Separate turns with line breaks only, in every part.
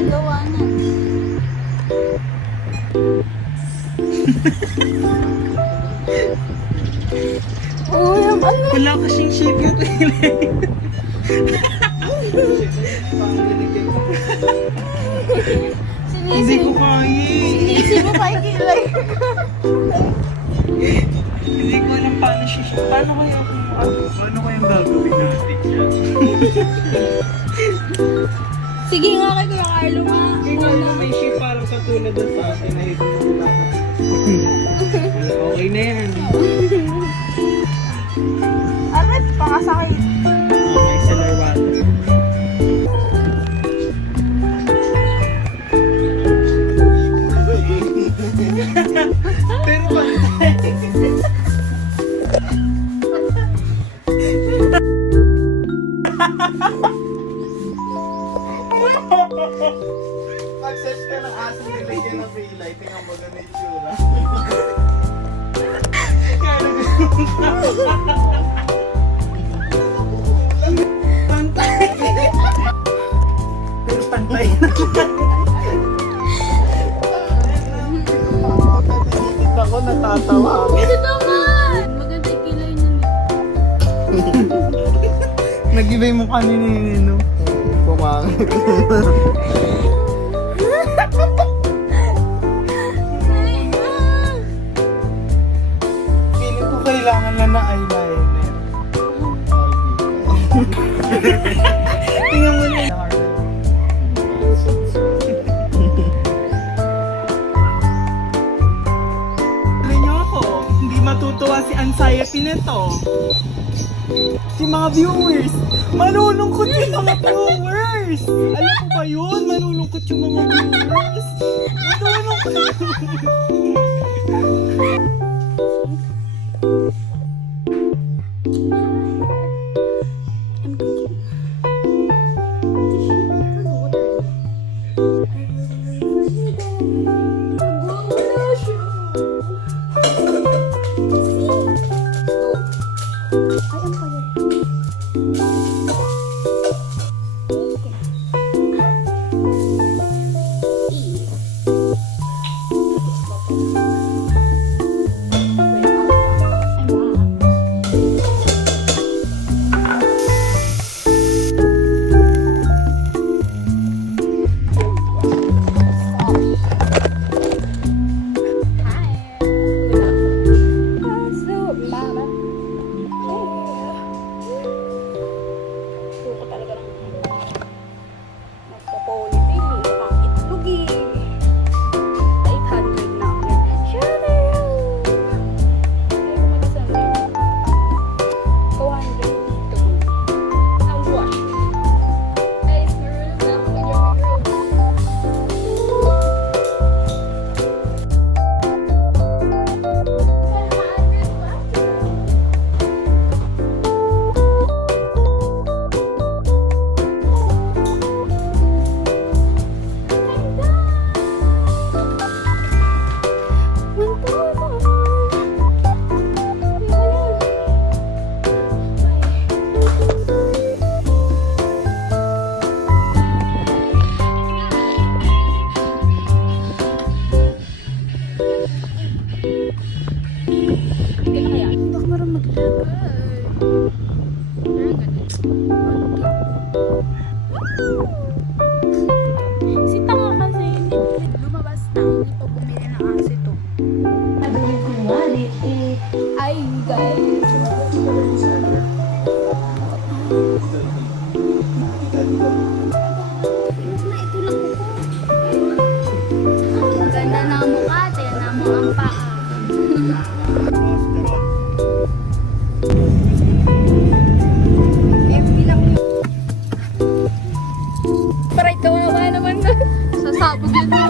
Ay, gawa na. Uy, ang ano?
Wala kasing shape yung kilay. Hindi ko kaya.
Sinisip mo pa yung kilay.
Hindi ko alam paano siya siya. Paano kaya kung ano? Paano kayang gagawin natin yan?
Sige nga kay
katulad doon sa na ito. Okay na yan.
Arat, pakasakit.
Okay, sa water. Pero ba? Pag-search ka ng aso nilagyan ng pilay, tingnan mo ganun yung tsura. Kaya Pantay! Pero pantay na. Kita ko natatawa ako.
Ito naman! Maganda yung kilay nun eh.
Nag-iba yung mukha ni Nino. Pumangit. Kailangan na eyeliner. Tingnan mo na. Matutuwa si anxiety nito. Si mga viewers, malulungkot yung mga viewers. Alam mo ba yun? Malulungkot yung mga viewers. Malulungkot.
Si Sasabog yun.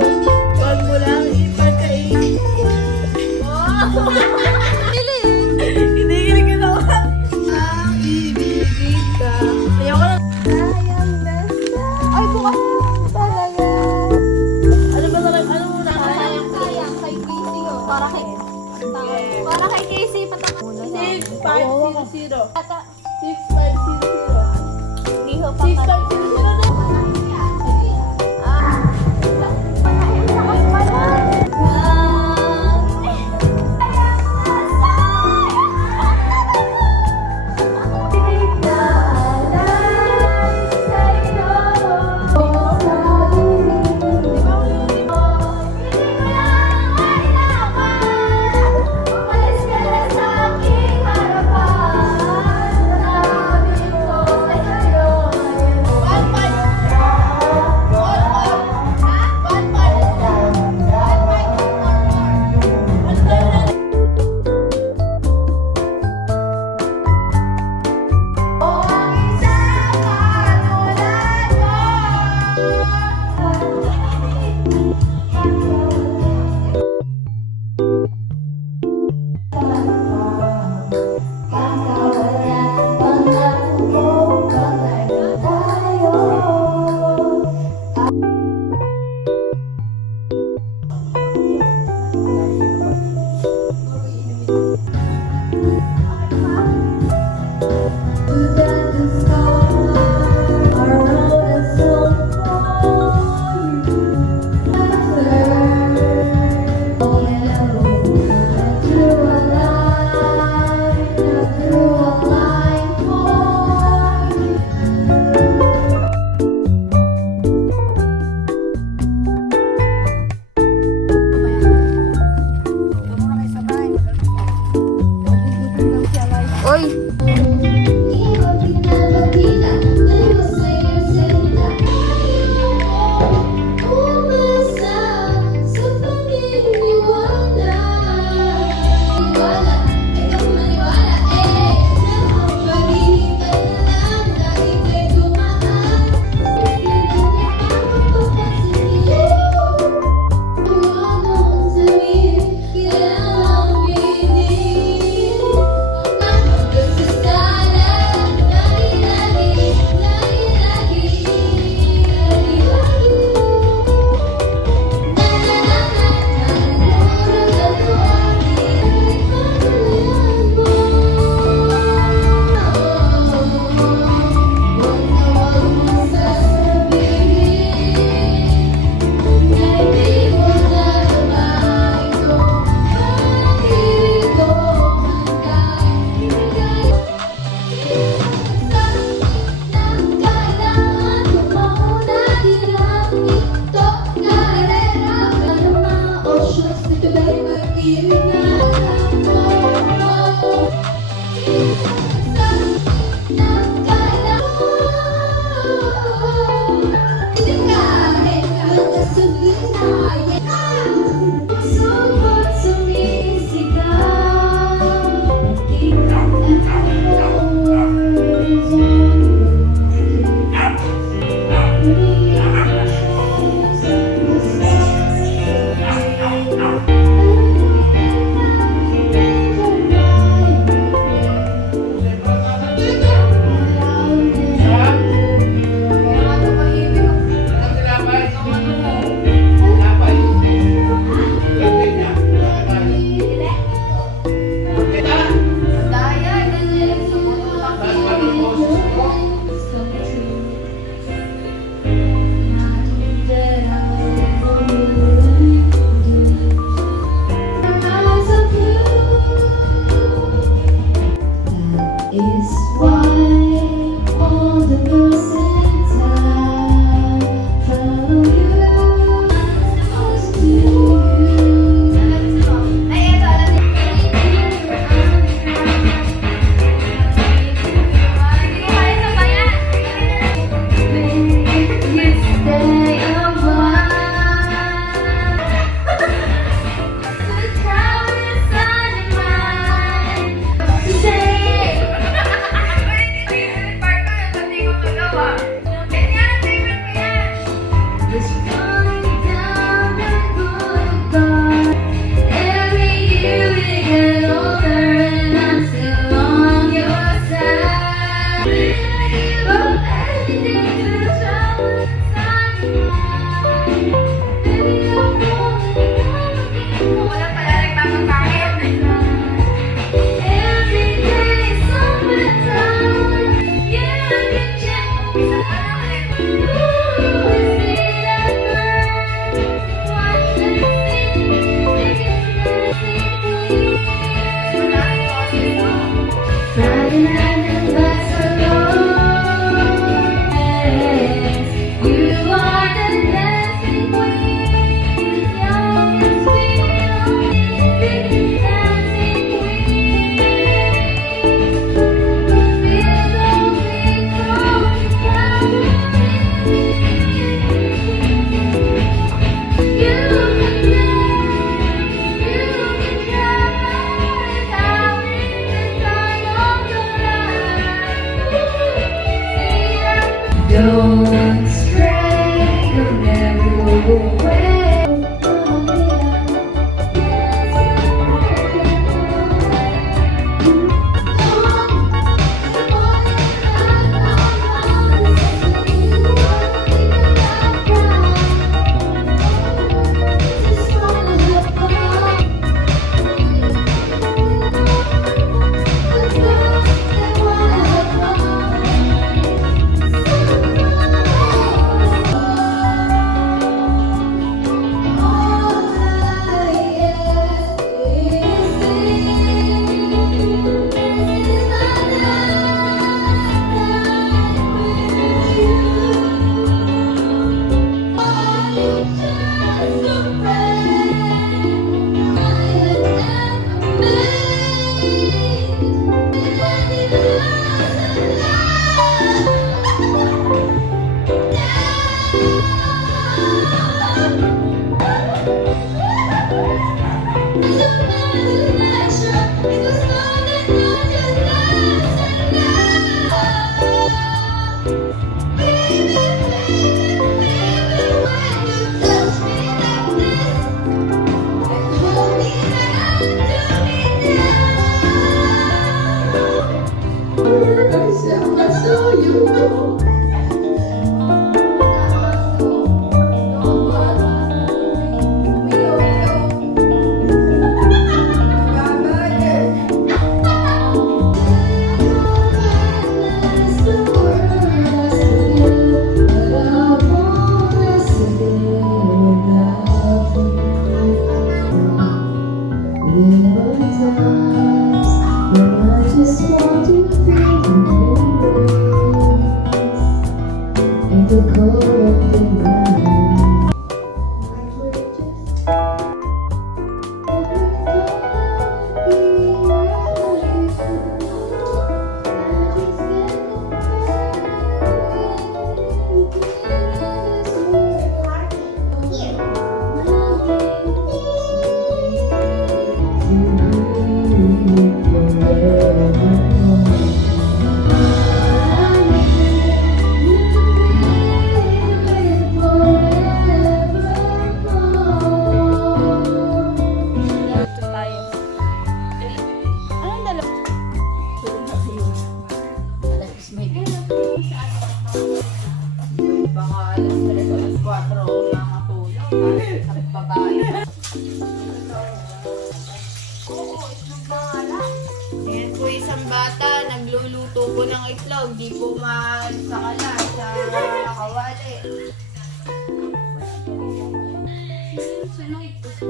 Sisi, patang. 6, 5, 0, 0.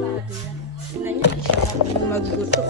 Sunod ito sa tabi yan. Tingnan niyo, siya marunong magluto.